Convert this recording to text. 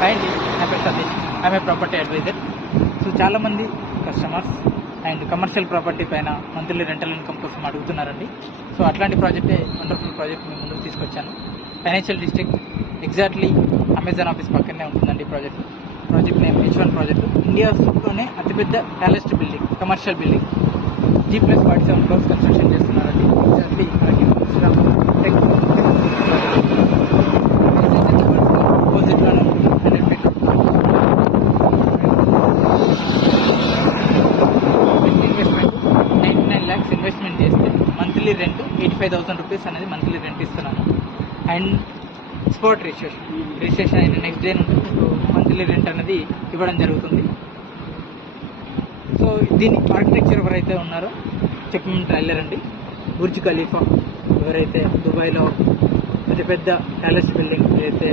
Hi అండి, నా పేరు సతీష్. I'm a property adviser. So చాలామంది కస్టమర్స్ అండ్ కమర్షియల్ ప్రాపర్టీ పైన మంత్లీ రెంటల్ ఇన్కమ్ కోసం అడుగుతున్నారండి. సో అట్లాంటి ప్రాజెక్టే, వండర్ఫుల్ ప్రాజెక్ట్ మీ ముందుకు తీసుకొచ్చాను. Financial district exactly Amazon office పక్కనే ఉంటుందండి ప్రాజెక్ట్ నేమ్ H1 ప్రాజెక్టు. ఇండియాలోనే అతిపెద్ద tallest building, commercial building, G+47 floors construction చేస్తున్నారండి. ఎగ్జాక్ట్లీ మనకి ఆపోజిట్లోనే 100 feet ఇన్వెస్ట్మెంట్ 99 lakhs ఇన్వెస్ట్మెంట్ చేస్తే మంత్లీ రెంట్ 85,000 రూపీస్ అనేది మంత్లీ రెంట్ ఇస్తున్నాను. అండ్ స్పాట్ రిజిస్ట్రేషన్ అయిన నెక్స్ట్ డే నుండి మీకు మంత్లీ రెంట్ అనేది ఇవ్వడం జరుగుతుంది. సో దీని ఆర్కిటెక్చర్ ఎవరైతే ఉన్నారో చెక్మెంట్ ట్రైలర్ అండి. బుర్జ్ ఖలీఫా ఎవరైతే దుబాయ్లో అతిపెద్ద ప్యాలెస్ బిల్డింగ్ ఏదైతే